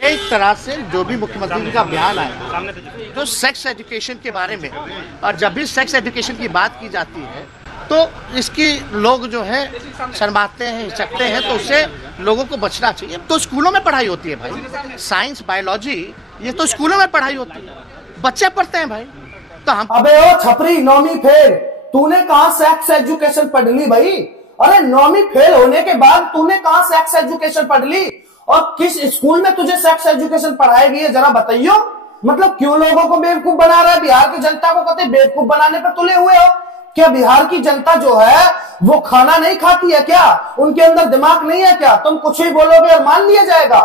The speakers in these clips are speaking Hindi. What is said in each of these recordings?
एक तरह से जो भी मुख्यमंत्री का बयान आया जो सेक्स एजुकेशन के बारे में, और जब भी सेक्स एजुकेशन की बात की जाती है तो इसकी लोग जो है शर्माते हैं, हिचकते हैं, तो उससे लोगों को बचना चाहिए। तो स्कूलों में पढ़ाई होती है भाई, साइंस बायोलॉजी ये तो स्कूलों में पढ़ाई होती है, बच्चे पढ़ते हैं भाई। तो हम अबे ओ छपरी, 9वीं फेल, तूने कहाँ सेक्स एजुकेशन पढ़ ली भाई? अरे 9वीं फेल होने के बाद तूने कहाँ सेक्स एजुकेशन पढ़ ली और किस स्कूल में तुझे सेक्स एजुकेशन पढ़ाई गई है, जरा बताइयो। मतलब क्यों लोगों को बेवकूफ बना रहा है? बिहार की जनता को कतई बेवकूफ बनाने पर तुले हुए हो क्या? बिहार की जनता जो है वो खाना नहीं खाती है क्या? उनके अंदर दिमाग नहीं है क्या? तुम कुछ ही बोलोगे और मान लिया जाएगा?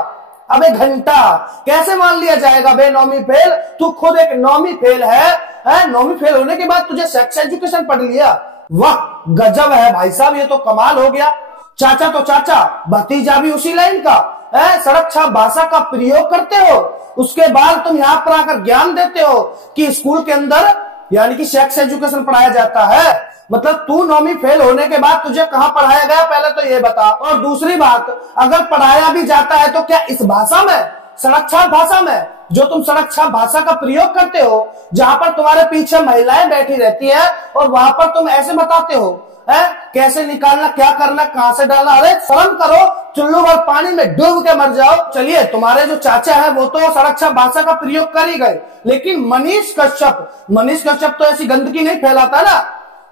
अबे घंटा, कैसे मान लिया जाएगा बे? 9वीं फेल, तू खुद एक 9वीं फेल है? 9वीं फेल होने के बाद तुझे सेक्स एजुकेशन पढ़ लिया? वाह गजब है भाई साहब, ये तो कमाल हो गया। चाचा तो चाचा, भतीजा भी उसी लाइन का है। सड़क छाप भाषा का प्रयोग करते हो, उसके बाद तुम यहाँ पर आकर ज्ञान देते हो कि स्कूल के अंदर यानी कि सेक्स एजुकेशन पढ़ाया जाता है। मतलब तू 9वीं फेल होने के बाद तुझे कहाँ पढ़ाया गया, पहले तो ये बता। और दूसरी बात, अगर पढ़ाया भी जाता है तो क्या इस भाषा में, सड़क छाप भाषा में, जो तुम सड़क छाप भाषा का प्रयोग करते हो, जहां पर तुम्हारे पीछे महिलाएं बैठी रहती है और वहां पर तुम ऐसे बताते हो है कैसे निकालना, क्या करना, कहां से डालना? अरे शर्म करो, चुल्लू भर पानी में डूब के मर जाओ। चलिए, तुम्हारे जो चाचा है वो तो सड़क छाप भाषा का प्रयोग कर ही गए, लेकिन मनीष कश्यप तो ऐसी गंदगी नहीं फैलाता ना।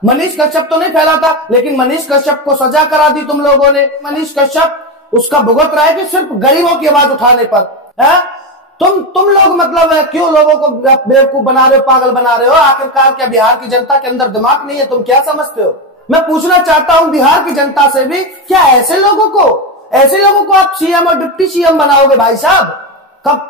मनीष कश्यप तो नहीं फैलाता, लेकिन मनीष कश्यप को सजा करा दी तुम लोगों ने। मनीष कश्यप उसका भुगत रहा है कि सिर्फ गरीबों की आवाज उठाने पर है। तुम लोग मतलब क्यों लोगों को बेवकूफ बना रहे हो, पागल बना रहे हो? आखिरकार क्या बिहार की जनता के अंदर दिमाग नहीं है? तुम क्या समझते हो? मैं पूछना चाहता हूं बिहार की जनता से भी, क्या ऐसे लोगों को आप सीएम और डिप्टी सीएम बनाओगे भाई साहब? कब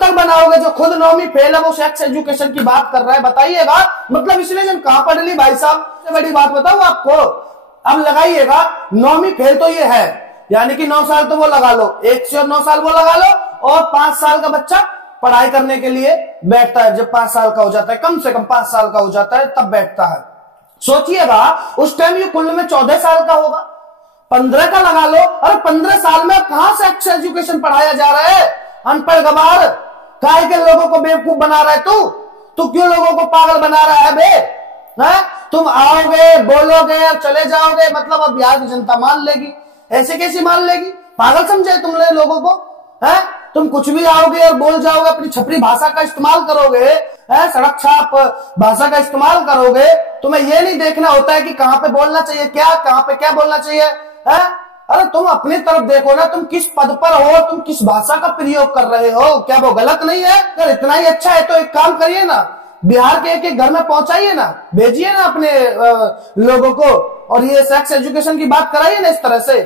तक बनाओगे? जो खुद 9वीं फेल है वो सेक्स एजुकेशन की बात कर रहा है, बताइएगा। मतलब इसने जन कहां पढ़ ली भाई साहब? सबसे बड़ी बात बताऊं आपको, अब लगाइएगा 9वीं फेल तो ये है, यानी कि 9 साल तो वो लगा लो, 1 से 9 साल वो लगा लो, और 5 साल का बच्चा पढ़ाई करने के लिए बैठता है। जब 5 साल का हो जाता है, कम से कम 5 साल का हो जाता है, तब बैठता है। सोचिएगा उस टाइम ये कुल में 14 साल का होगा, 15 का लगा लो। अरे 15 साल में कहां से सेक्स एजुकेशन पढ़ाया जा रहा है? अनपढ़ गवार, काहे के लोगों को बेवकूफ बना रहा है तू क्यों लोगों को पागल बना रहा है बे? है तुम आओगे, बोलोगे, चले जाओगे, मतलब अब बिहार की जनता मान लेगी? ऐसे कैसे मान लेगी? पागल समझे तुम लोगों को? है तुम कुछ भी आओगे और बोल जाओगे, अपनी छपरी भाषा का इस्तेमाल करोगे, है सड़क छाप भाषा का इस्तेमाल करोगे। तुम्हें ये नहीं देखना होता है कि कहां पे बोलना चाहिए, कहां पे क्या बोलना चाहिए है? अरे तुम अपनी तरफ देखो ना, तुम किस पद पर हो, तुम किस भाषा का प्रयोग कर रहे हो, क्या वो गलत नहीं है? अगर इतना ही अच्छा है तो एक काम करिए ना, बिहार के एक घर में पहुंचाइए ना, भेजिए ना अपने लोगों को, और ये सेक्स एजुकेशन की बात कराइए ना इस तरह से।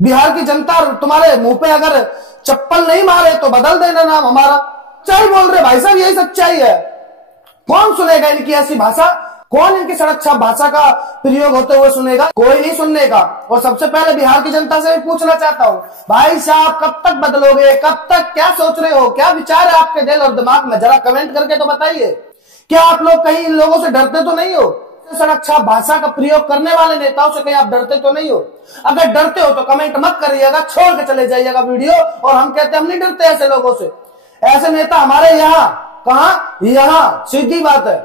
बिहार की जनता तुम्हारे मुंह पे अगर चप्पल नहीं मारे तो बदल देना नाम हमारा। सच्चाई बोल रहे भाई साहब, यही सच्चाई है। कौन सुनेगा इनकी ऐसी भाषा? कौन इनकी सड़क छाप भाषा का प्रयोग होते हुए सुनेगा? कोई नहीं सुनने का। और सबसे पहले बिहार की जनता से पूछना चाहता हूं, भाई साहब कब तक बदलोगे? कब तक? क्या सोच रहे हो? क्या विचार है आपके दिल और दिमाग में? जरा कमेंट करके तो बताइए। क्या आप लोग कहीं इन लोगों से डरते तो नहीं हो? सड़क छाप भाषा का प्रयोग करने वाले नेताओं से कहीं आप डरते तो नहीं हो? अगर डरते हो तो कमेंट मत करिएगा, छोड़ के चले जाइएगा वीडियो। और हम कहते हैं हम नहीं डरते ऐसे लोगों से। ऐसे नेता हमारे यहाँ कहाँ? यहाँ सीधी बात है।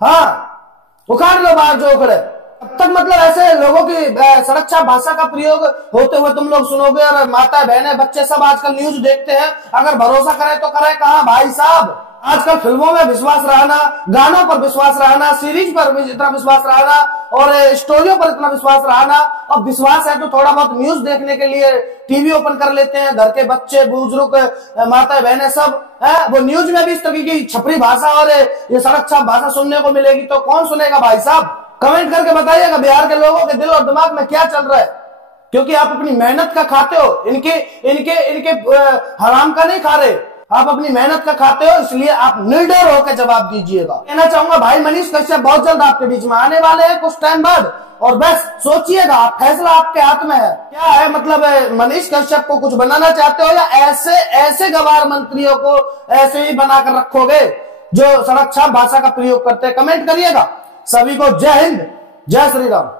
हाँ उखाड़ लो बाहर जो उखड़े। अब तक मतलब ऐसे लोगों की सड़क छाप भाषा का प्रयोग होते हुए तुम लोग सुनोगे, और माता बहनें बच्चे सब आजकल न्यूज देखते हैं। अगर भरोसा करें तो करें कहाँ भाई साहब? आजकल फिल्मों में विश्वास रहना, गानों पर विश्वास रहना, सीरीज पर इतना विश्वास रहना, और स्टोरियों पर इतना विश्वास रहना। और विश्वास है तो थोड़ा बहुत न्यूज देखने के लिए टीवी ओपन कर लेते हैं। घर के बच्चे, बुजुर्ग, माता बहनें सब है, वो न्यूज में भी इस तरह की छपरी भाषा और ये सड़क छाप भाषा सुनने को मिलेगी, तो कौन सुनेगा भाई साहब? कमेंट करके बताइएगा बिहार के लोगों के दिल और दिमाग में क्या चल रहा है। क्योंकि आप अपनी मेहनत का खाते हो, इनके हराम का नहीं खा रहे, आप अपनी मेहनत का खाते हो, इसलिए आप निर्डर होकर जवाब दीजिएगा। कहना चाहूंगा भाई मनीष कश्यप बहुत जल्द आपके बीच में आने वाले हैं, कुछ टाइम बाद। और बस सोचिएगा, फैसला आपके हाथ में है। क्या है मतलब मनीष कश्यप को कुछ बनाना चाहते हो, या ऐसे गवार मंत्रियों को ऐसे ही बनाकर रखोगे जो सड़क छाप भाषा का प्रयोग करते हैं? कमेंट करिएगा। सभी को जय हिंद, जय श्री राम।